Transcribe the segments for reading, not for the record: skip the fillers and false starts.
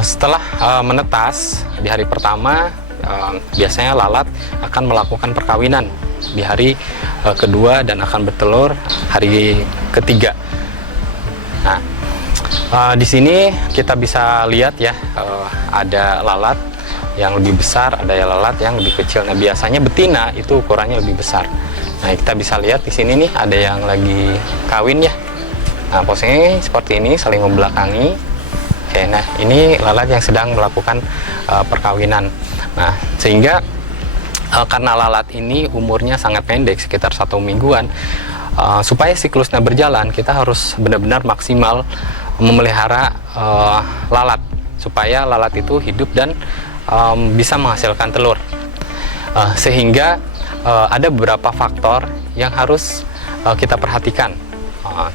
Setelah menetas di hari pertama, biasanya lalat akan melakukan perkawinan di hari kedua dan akan bertelur hari ketiga. Nah, di sini kita bisa lihat ya, ada lalat yang lebih besar, ada lalat yang lebih kecil. Nah, biasanya betina itu ukurannya lebih besar. Nah, kita bisa lihat di sini nih ada yang lagi kawin ya. Nah, posisinya seperti ini, saling membelakangi. Oke, nah ini lalat yang sedang melakukan perkawinan. Nah, sehingga karena lalat ini umurnya sangat pendek, sekitar 1 mingguan, supaya siklusnya berjalan, kita harus benar-benar maksimal memelihara lalat, supaya lalat itu hidup dan bisa menghasilkan telur. Sehingga ada beberapa faktor yang harus kita perhatikan.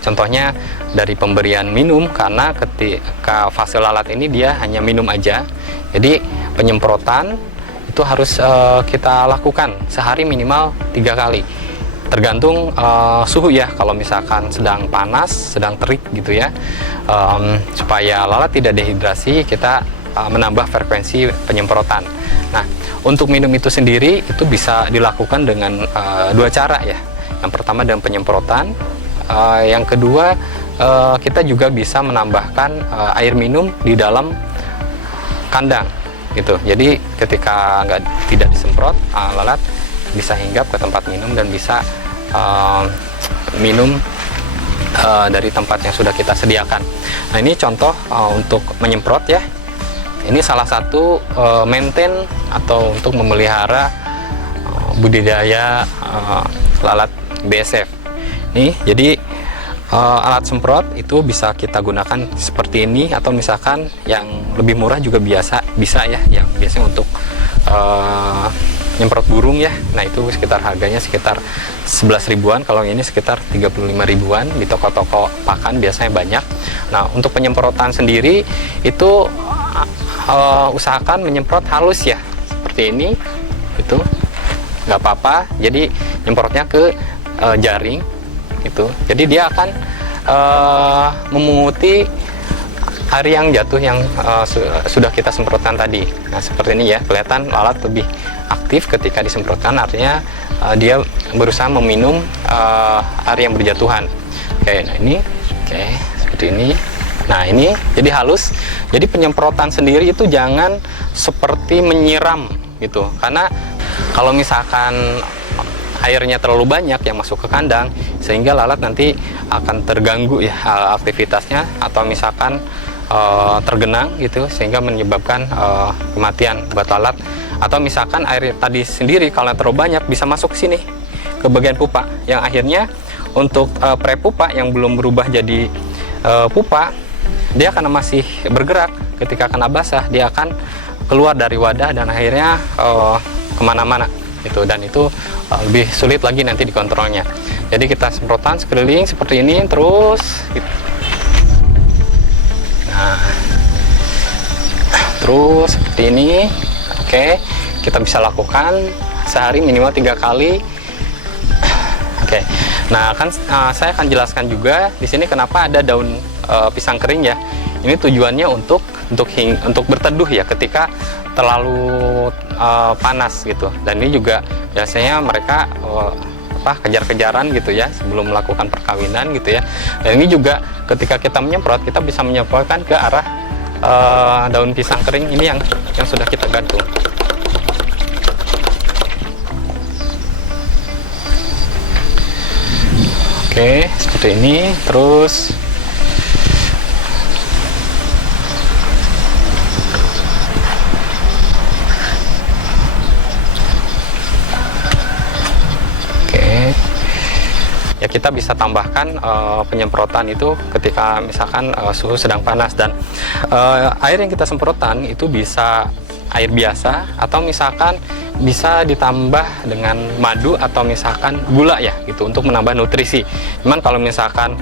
Contohnya dari pemberian minum, karena ketika fase lalat ini dia hanya minum aja, jadi penyemprotan itu harus kita lakukan sehari minimal 3 kali, tergantung suhu ya. Kalau misalkan sedang panas, sedang terik gitu ya, supaya lalat tidak dehidrasi, kita menambah frekuensi penyemprotan. Nah, untuk minum itu sendiri itu bisa dilakukan dengan 2 cara ya. Yang pertama dengan penyemprotan, yang kedua kita juga bisa menambahkan air minum di dalam kandang gitu. Jadi ketika tidak disemprot, lalat bisa hinggap ke tempat minum dan bisa minum dari tempat yang sudah kita sediakan. Nah, ini contoh untuk menyemprot ya. Ini salah satu maintain atau untuk memelihara budidaya lalat BSF. Nih, jadi alat semprot itu bisa kita gunakan seperti ini, atau misalkan yang lebih murah juga bisa ya, yang biasanya untuk nyemprot burung ya. Nah, itu sekitar harganya sekitar 11 ribuan, kalau ini sekitar 35 ribuan di toko-toko pakan biasanya banyak. Nah, untuk penyemprotan sendiri itu usahakan menyemprot halus ya, seperti ini itu nggak apa-apa. Jadi nyemprotnya ke jaring gitu, jadi dia akan memunguti air yang jatuh yang sudah kita semprotkan tadi. Nah, seperti ini ya, kelihatan lalat lebih aktif ketika disemprotkan, artinya dia berusaha meminum air yang berjatuhan. Oke, nah ini, oke, seperti ini. Nah, ini jadi halus. Jadi penyemprotan sendiri itu jangan seperti menyiram gitu, karena kalau misalkan airnya terlalu banyak yang masuk ke kandang, sehingga lalat nanti akan terganggu ya aktivitasnya, atau misalkan tergenang gitu, sehingga menyebabkan kematian buat lalat. Atau misalkan air tadi sendiri kalau terlalu banyak bisa masuk ke sini, ke bagian pupa, yang akhirnya untuk prepupa yang belum berubah jadi pupa, dia akan masih bergerak. Ketika kena basah, dia akan keluar dari wadah dan akhirnya kemana-mana gitu, dan itu lebih sulit lagi nanti dikontrolnya. Jadi kita semprotan sekeliling seperti ini terus gitu. Nah, terus seperti ini. Oke, kita bisa lakukan sehari minimal 3 kali. Oke, nah kan saya akan jelaskan juga di sini kenapa ada daun pisang kering ya. Ini tujuannya untuk berteduh ya ketika terlalu panas gitu. Dan ini juga biasanya mereka kejar-kejaran gitu ya sebelum melakukan perkawinan gitu ya. Dan ini juga ketika kita menyemprot, kita bisa menyemprotkan ke arah daun pisang kering ini yang sudah kita gantung. Oke, seperti ini. Terus ya, kita bisa tambahkan penyemprotan itu ketika misalkan suhu sedang panas, dan air yang kita semprotan itu bisa air biasa, atau misalkan bisa ditambah dengan madu atau misalkan gula ya gitu, untuk menambah nutrisi. Cuman kalau misalkan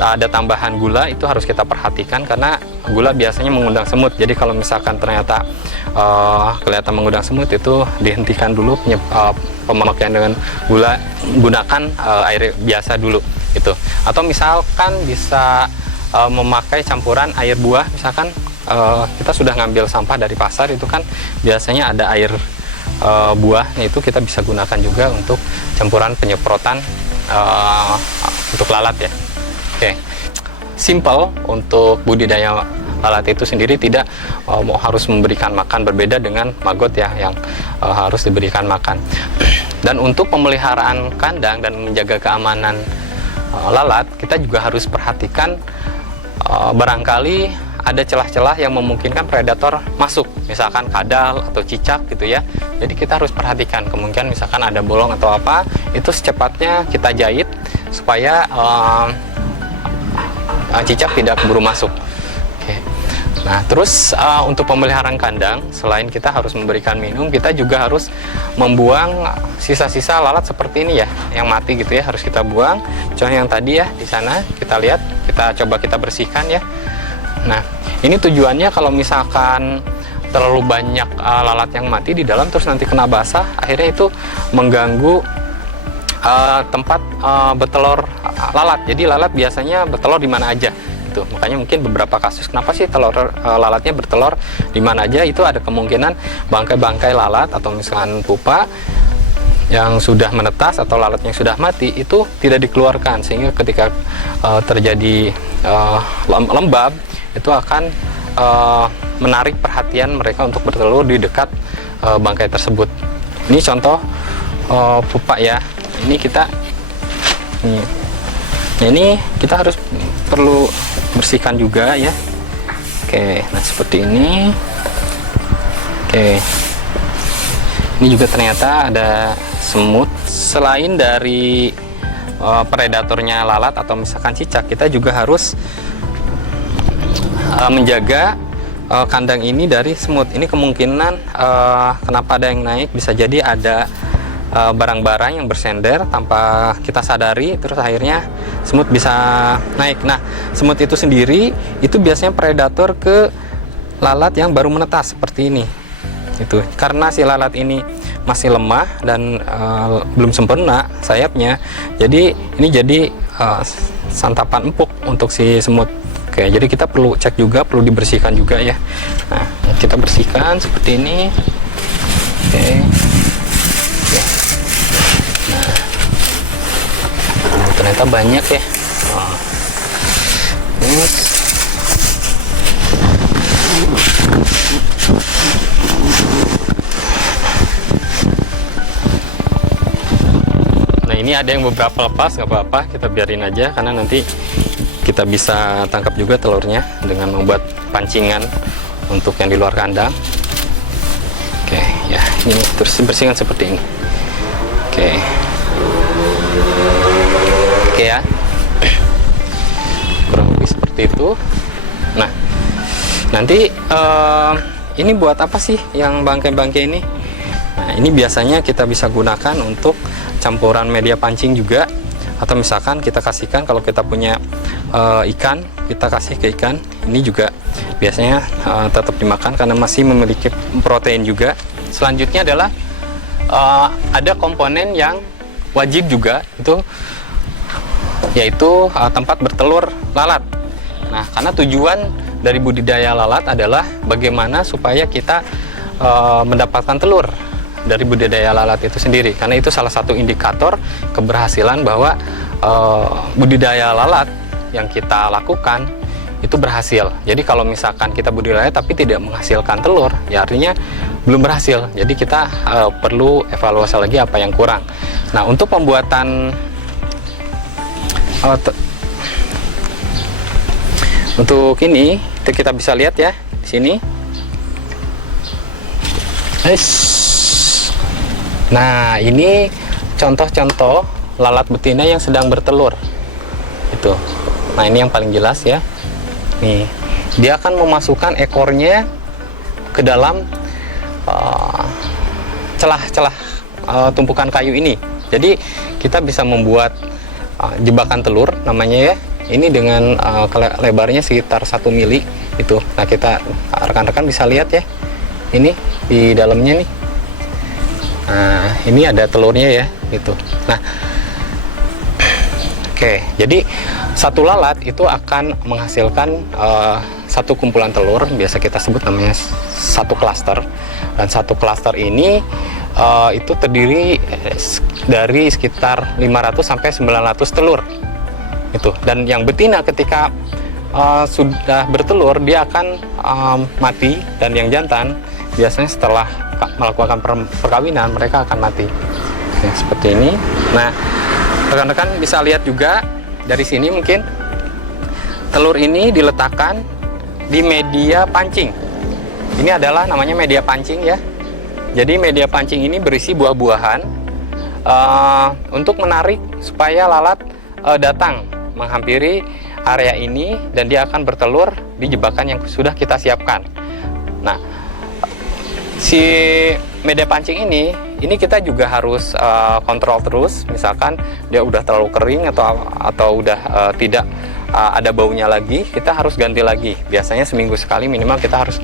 ada tambahan gula itu harus kita perhatikan, karena gula biasanya mengundang semut. Jadi kalau misalkan ternyata kelihatan mengundang semut, itu dihentikan dulu pemakaian dengan gula, gunakan air biasa dulu gitu. Atau misalkan bisa memakai campuran air buah, misalkan kita sudah ngambil sampah dari pasar, itu kan biasanya ada air buahnya, itu kita bisa gunakan juga untuk campuran penyemprotan untuk lalat ya. Oke, simple untuk budidaya lalat itu sendiri, tidak harus memberikan makan, berbeda dengan maggot ya yang harus diberikan makan. Dan untuk pemeliharaan kandang dan menjaga keamanan lalat, kita juga harus perhatikan barangkali ada celah-celah yang memungkinkan predator masuk, misalkan kadal atau cicak gitu ya. Jadi kita harus perhatikan, kemungkinan misalkan ada bolong atau apa, itu secepatnya kita jahit supaya cicak tidak keburu masuk. Oke. Nah, terus untuk pemeliharaan kandang, selain kita harus memberikan minum, kita juga harus membuang sisa-sisa lalat seperti ini ya, yang mati gitu ya, harus kita buang. Contoh yang tadi ya, di sana kita lihat, kita coba kita bersihkan ya. Nah, ini tujuannya kalau misalkan terlalu banyak lalat yang mati di dalam, terus nanti kena basah, akhirnya itu mengganggu tempat bertelur lalat. Jadi lalat biasanya bertelur di mana aja gitu. Makanya mungkin beberapa kasus kenapa sih lalatnya bertelur di mana aja, itu ada kemungkinan bangkai-bangkai lalat atau misalkan pupa yang sudah menetas atau lalat yang sudah mati itu tidak dikeluarkan, sehingga ketika terjadi lembab, itu akan menarik perhatian mereka untuk bertelur di dekat bangkai tersebut. Ini contoh pupa ya. Ini kita ini kita harus perlu bersihkan juga ya. Oke, nah seperti ini. Oke, ini juga ternyata ada semut. Selain dari predatornya lalat atau misalkan cicak, kita juga harus menjaga kandang ini dari semut. Ini kemungkinan kenapa ada yang naik, bisa jadi ada barang-barang yang bersender tanpa kita sadari, terus akhirnya semut bisa naik. Nah, semut itu sendiri itu biasanya predator ke lalat yang baru menetas seperti ini. Itu karena si lalat ini masih lemah dan belum sempurna sayapnya, jadi ini jadi santapan empuk untuk si semut. Oke, jadi kita perlu cek juga, perlu dibersihkan juga ya. Nah, kita bersihkan seperti ini. Oke. Nah, ternyata banyak ya. Nah, ini ada yang beberapa lepas, nggak apa-apa, kita biarin aja karena nanti kita bisa tangkap juga telurnya dengan membuat pancingan untuk yang di luar kandang. Oke, ya, ini terus bersihkan seperti ini. Oke. Oke ya. Kurang lebih seperti itu. Nah, nanti ini buat apa sih yang bangkai-bangkai ini? Nah, ini biasanya kita bisa gunakan untuk campuran media pancing juga, atau misalkan kita kasihkan kalau kita punya ikan, kita kasih ke ikan. Ini juga biasanya tetap dimakan karena masih memiliki protein juga. Selanjutnya adalah ada komponen yang wajib juga, itu yaitu tempat bertelur lalat. Nah, karena tujuan dari budidaya lalat adalah bagaimana supaya kita mendapatkan telur dari budidaya lalat itu sendiri, karena itu salah satu indikator keberhasilan bahwa budidaya lalat yang kita lakukan itu berhasil. Jadi kalau misalkan kita budidaya tapi tidak menghasilkan telur, ya artinya belum berhasil. Jadi kita perlu evaluasi lagi apa yang kurang. Nah, untuk pembuatan untuk ini kita bisa lihat ya di sini. Nah, ini contoh-contoh lalat betina yang sedang bertelur. Itu. Nah, ini yang paling jelas ya. Nih, dia akan memasukkan ekornya ke dalam celah-celah tumpukan kayu ini. Jadi kita bisa membuat jebakan telur namanya ya. ini dengan lebarnya sekitar 1 mili itu. Nah, kita rekan-rekan bisa lihat ya, ini di dalamnya nih. Nah, ini ada telurnya ya gitu. Nah, oke, jadi satu lalat itu akan menghasilkan satu kumpulan telur, biasa kita sebut namanya satu klaster. Dan satu klaster ini itu terdiri dari sekitar 500 sampai 900 telur. Itu. Dan yang betina ketika sudah bertelur dia akan mati, dan yang jantan biasanya setelah melakukan perkawinan mereka akan mati. Ya, seperti ini. Nah, rekan-rekan bisa lihat juga dari sini, mungkin telur ini diletakkan di media pancing. Ini adalah namanya media pancing ya. Jadi media pancing ini berisi buah-buahan untuk menarik supaya lalat datang menghampiri area ini, dan dia akan bertelur di jebakan yang sudah kita siapkan. Nah, si media pancing ini kita juga harus kontrol terus. Misalkan dia udah terlalu kering atau udah tidak ada baunya lagi, kita harus ganti lagi. Biasanya seminggu sekali minimal kita harus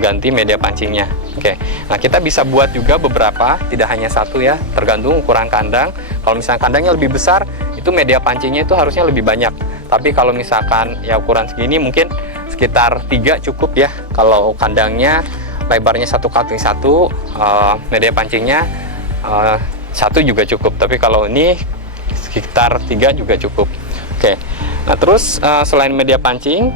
ganti media pancingnya. Oke, nah kita bisa buat juga beberapa, tidak hanya satu ya, tergantung ukuran kandang. Kalau misalnya kandangnya lebih besar, itu media pancingnya itu harusnya lebih banyak. Tapi kalau misalkan ya ukuran segini, mungkin sekitar 3 cukup ya. Kalau kandangnya lebarnya 1 kali 1, media pancingnya 1 juga cukup. Tapi kalau ini sekitar 3 juga cukup. Oke, nah terus selain media pancing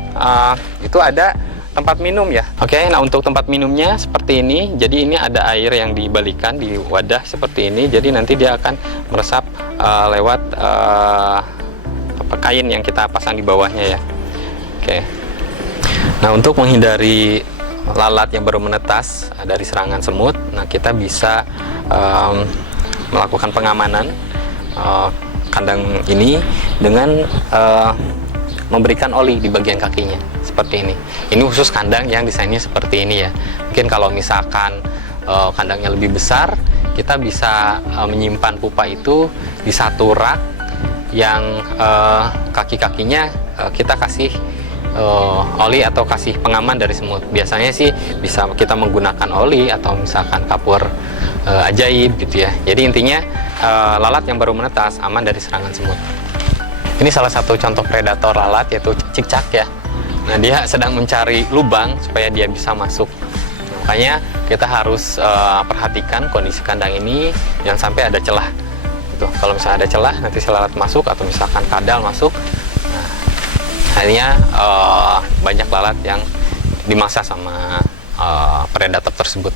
itu ada tempat minum ya. Oke, nah untuk tempat minumnya seperti ini. Jadi ini ada air yang dibalikan di wadah seperti ini. Jadi nanti dia akan meresap lewat kain yang kita pasang di bawahnya ya. Oke. Nah, untuk menghindari lalat yang baru menetas dari serangan semut, nah kita bisa melakukan pengamanan kandang ini dengan memberikan oli di bagian kakinya seperti ini. Ini khusus kandang yang desainnya seperti ini ya. Mungkin kalau misalkan kandangnya lebih besar, kita bisa menyimpan pupa itu di satu rak yang kaki-kakinya kita kasih oli atau kasih pengaman dari semut. Biasanya sih bisa kita menggunakan oli atau misalkan kapur ajaib gitu ya. Jadi intinya lalat yang baru menetas aman dari serangan semut. Ini salah satu contoh predator lalat, yaitu cicak ya. Nah, dia sedang mencari lubang supaya dia bisa masuk. Makanya kita harus perhatikan kondisi kandang ini jangan sampai ada celah. Gitu. Kalau misalnya ada celah, nanti si lalat masuk atau misalkan kadal masuk. Nah, akhirnya banyak lalat yang dimangsa sama predator tersebut.